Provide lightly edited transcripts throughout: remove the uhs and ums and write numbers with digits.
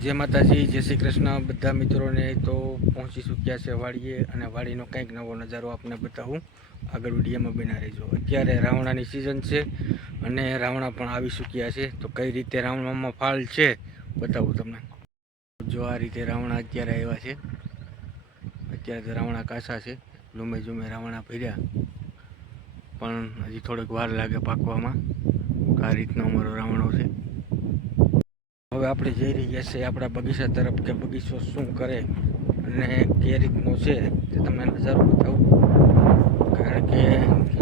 जय माताजी, जय श्री कृष्ण बधा मित्रों ने। तो पहुंची चुक्या है वाड़ीए અને વાડીનો કંઈક નવો નજારો આપને બતાવું। આગળ વિડીયોમાં બના રહેજો। અત્યારે રાવણાની સિઝન છે અને રાવણા પણ આવી ચૂક્યા છે, તો કઈ રીતે રાવણામાં ફાલ છે બતાવું તમને। જો આ રીતે રાવણા અત્યારે આવ્યા છે। અત્યારે તો રાવણા કાચા છે, ઝુમે ઝુમે રાવણા ભર્યા, પણ હજી થોડીક વાર લાગે પાકવામાં। આ રીતનો અમારો રાવણો છે। હવે આપણે જઈ રહ્યા છીએ આપણા બગીચા તરફ કે બગીચો શું કરે અને કે રીતનો છે તે તમને નજારો બતાવું। કારણ કે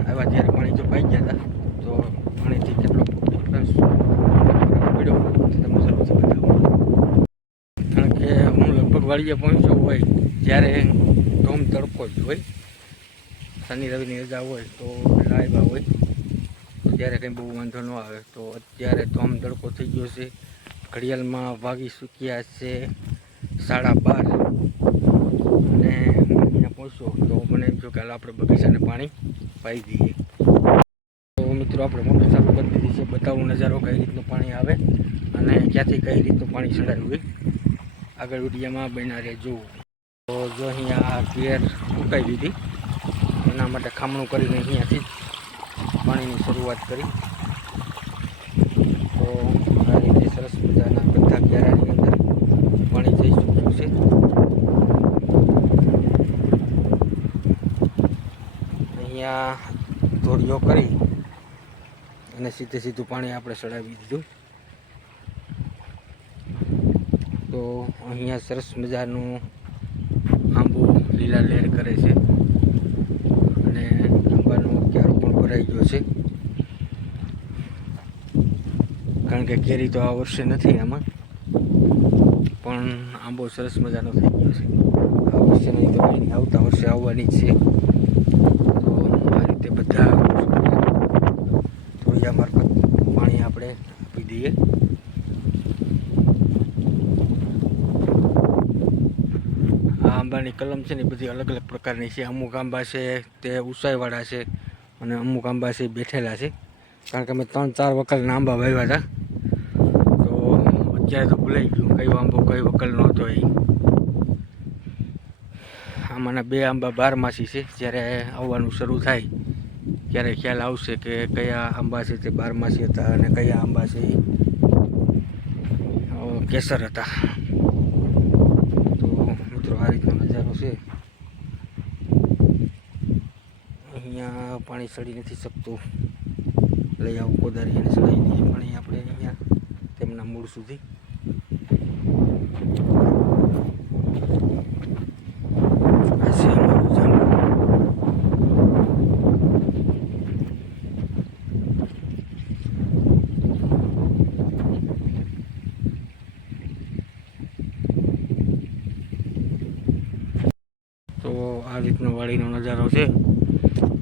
આવા ત્યારે પાણી જો પાઈ ગયા હતા તો પાણીથી કેટલો ડિફરન્સ પડ્યો તે તમને જરૂરથી બતાવું। કારણ કે હું લગભગ વાડીએ પહોંચ્યો હોય જ્યારે ધોમ તડકો જ હોય, શનિ રવિની રજા હોય તો લાવ્યા હોય તો ત્યારે કંઈ બહુ વાંધો ન આવે। તો અત્યારે ધોમ તડકો થઈ ગયો છે। ઘડિયાળમાં વાગી ચૂક્યા છે 12:30 અને અહીંયા પહોંચ્યો તો મને એમ થયું કે હાલ આપણે બગીચાને પાણી પાઈ દઈએ। તો મિત્રો આપણે મોટર ચાલુ કરી દીધી છે, બતાવું નજારો કઈ રીતનું પાણી આવે અને ક્યાંથી કઈ રીતનું પાણી ચડાવ્યું હોય। આગળ વિડીયોમાં બન્યા રહેજો। તો જો અહીંયા કેર ઉકાઈ દીધી, એના માટે ખામણું કરીને અહીંયાથી પાણીની શરૂઆત કરી। તો આ રીતે સરસ મજાના બધા ક્યારાની અંદર પાણી જઈ ચૂક્યું છે। અહીંયા ધોળીઓ કરી અને સીધું પાણી આપણે ચડાવી દીધું। તો અહીંયા સરસ મજાનું આંબો લીલા લહેર કરે છે અને આંબાનો ક્યારો પણ ભરાઈ ગયો છે। કારણ કે કેરી તો આ વર્ષે નથી આમાં, પણ આંબો સરસ મજાનો થઈ ગયો છે। આ વર્ષે નહીં તો આવતા વર્ષે આવવાની જ છે। તો આ રીતે બધા ધોળિયા મારફત પાણી આપણે આપી દઈએ। આ આંબાની કલમ છે ને બધી અલગ અલગ પ્રકારની છે। અમુક આંબા છે તે ઊંચાઈવાળા છે અને અમુક આંબા છે બેઠેલા છે। કારણ કે અમે 3-4 વકલના આંબા વાવ્યા હતા, તો અત્યારે તો ભૂલાઈ ગયું કયો આંબો કઈ વકલનો હતો એ। આમાંના 2 આંબા 12માસી છે। જ્યારે આવવાનું શરૂ થાય ત્યારે ખ્યાલ આવશે કે કયા આંબા છે તે 12માસી હતા અને કયા આંબા છે એ કેસર હતા। તો મિત્રો આ રીતનો નજારો છે। અહીંયા પાણી ચડી નથી શકતું, લઈ આવું કોદારી અને ચડાવી દઈએ પાણી આપણે અહીંયા તેમના મૂળ સુધી। આ છે અમારું જાંબુ। તો આ રીતનો વાડીનો નજારો છે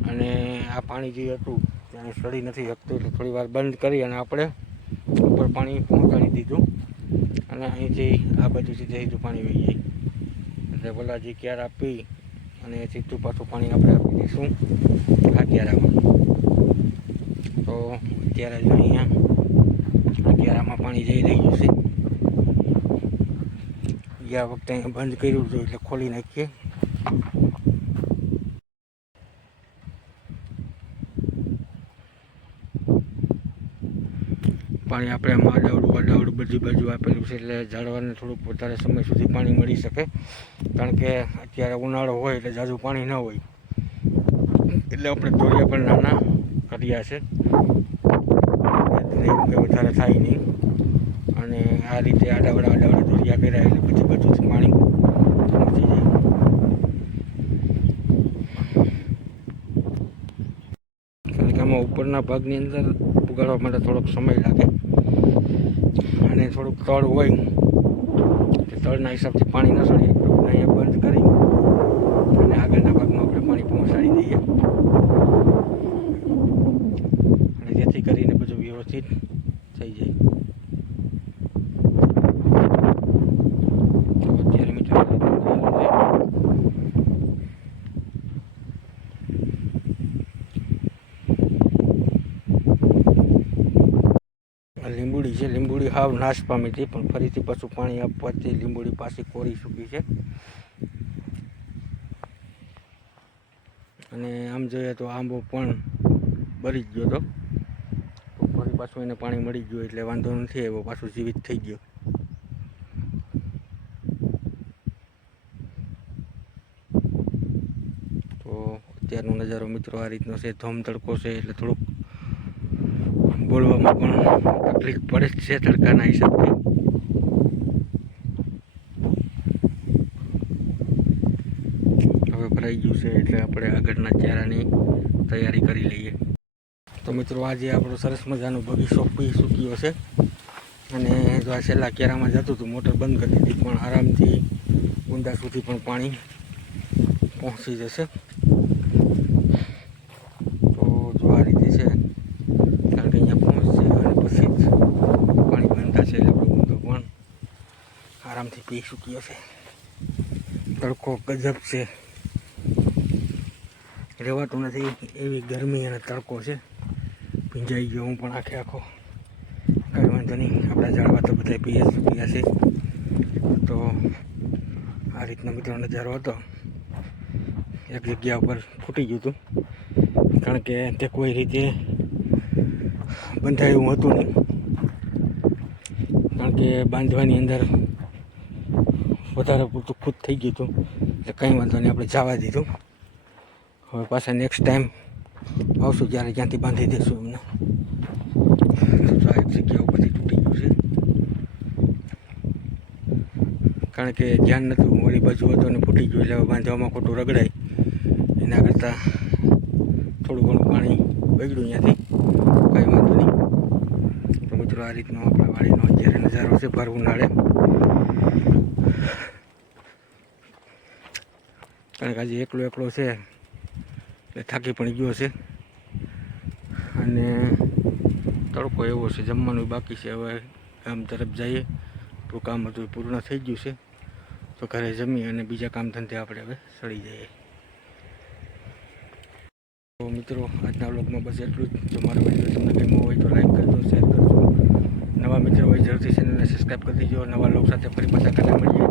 અને આ પાણી જે હતું ત્યાં સડી નથી શકતું, એટલે થોડી વાર બંધ કરી અને આપણે ઉપર પાણી પહોંચાડી દીધું અને અહીંથી આ બાજુથી સીધું પાણી વહી જાય। એટલે પેલા જે ક્યારા પી અને સીધું પાછું પાણી આપણે આપી દઈશું આ ક્યારામાં। તો અત્યારે જો અહીંયા આ ક્યારામાં પાણી જઈ રહ્યું છે। ગયા વખતે અહીંયા બંધ કર્યું હતું એટલે ખોલી નાખીએ। પાણી આપણે આમાં અડાવડું બધી બાજુ આપેલું છે, એટલે ઝાડવાને થોડુંક વધારે સમય સુધી પાણી મળી શકે। કારણ કે અત્યારે ઉનાળો હોય એટલે ઝાઝું પાણી ન હોય, એટલે આપણે ધોરિયા પણ નાના કર્યા છે, કંઈ વધારે થાય નહીં। અને આ રીતે આડાવડા ધોરિયા કર્યા એટલે બધી બાજુથી પાણી પહોંચી જાય। કારણ કે આમાં ઉપરના ભાગની અંદર ઉગાડવા માટે થોડોક સમય લાગે અને થોડુંક તળ હોય તે તળના હિસાબથી પાણી ન ચડે, અહીંયા બંધ કરી અને આગળના ભાગમાં આપણે પાણી પહોંચાડી દઈએ અને જેથી કરીને બધું વ્યવસ્થિત થઈ જાય। તો અત્યારે મિત્રો લીંબુડી છે, લીંબુડી હાવ નાશ પામી હતી, પણ ફરીથી પાછું પાણી આપવાથી લીંબોડી પાછી કોરી ચૂકી છે. અને આમ જોઈએ તો આંબો પણ બળી જ ગયો હતો, ફરી પાછું એને પાણી મળી ગયું એટલે વાંધો નથી આવ્યો, પાછું જીવિત થઈ ગયો. તો અત્યારનો નજારો મિત્રો આ રીતનો છે. ધોમ તડકો છે એટલે થોડુંક બોલવામાં પણ તકલીફ પડે જ છે તડકાના હિસાબથી. હવે ભરાઈ ગયું છે એટલે આપણે આગળના ચારાની તૈયારી કરી લઈએ. તો મિત્રો આજે આપણો સરસ મજાનો બગીચો પી ચૂક્યો છે, અને જો આ છેલ્લા કેરામાં જતું હતું, મોટર બંધ કરી દીધી, પણ આરામથી ઊંડા સુધી પણ પાણી પહોંચી જશે. તો જો આ રીતે છે, કારણ કે અહીંયા પહોંચશે અને પછી જ પાણી બંધ થશે એટલે આપણો ઊંડો પણ આરામથી પી ચૂક્યો છે. તડકો ગજબ છે, રહેવાતું નથી એવી ગરમી અને તડકો છે. ભીંજાઈ ગયો હું પણ આખો. કાંઈ વાંધો નહીં, આપણા ઝાડવા તો બધા પી ચૂક્યા છે. તો આ રીતનો મિત્રો નજારો હતો. એક જગ્યા ઉપર ફૂટી ગયું હતું, કારણ કે તે કોઈ રીતે બંધાય એવું હતું નહીં, કારણ કે બાંધવાની અંદર વધારે પૂરતું ખુદ થઈ ગયું હતું, એટલે કંઈ વાંધો નહીં, આપણે જવા દીધું. હવે પાછા નેક્સ્ટ ટાઈમ આવશું જ્યારે ક્યાંથી બાંધી દઈશું એમને. તો આ એક જગ્યા ઉપરથી તૂટી ગયું છે, કારણ કે ધ્યાન નહોતું, ઓલી બાજુ હતો ને ફૂટી ગયું, એટલે હવે બાંધવામાં ખોટું રગડાય એના કરતાં થોડું ઘણું પાણી બગડ્યું અહીંયાથી, કાંઈ વાંધો નહીં. તો મિત્રો આ રીતનો આપણા વાડીનો અત્યારે નજારો છે ભર ઉનાળે, કારણ કે આજે એકલો છે એટલે થાકી પણ ગયો છે, અને તડકો એવો છે. જમવાનું બાકી છે, હવે ગામ તરફ જઈએ. તો કામ હતું પૂર્ણ થઈ ગયું છે, તો ઘરે જમી અને બીજા કામ ધંધે આપણે હવે સળી જઈએ. તો મિત્રો આજના વ્લોગમાં બસ એટલું જ. જો મારો વિડીયો તમને ગમ્યો હોય તો લાઈક કરજો, શેર કરજો. નવા મિત્રો હોય જરૂરથી ચેનલને સબસ્ક્રાઈબ કરી દેજો. નવા લોક સાથે ફરી પાછા કાલે મળીએ.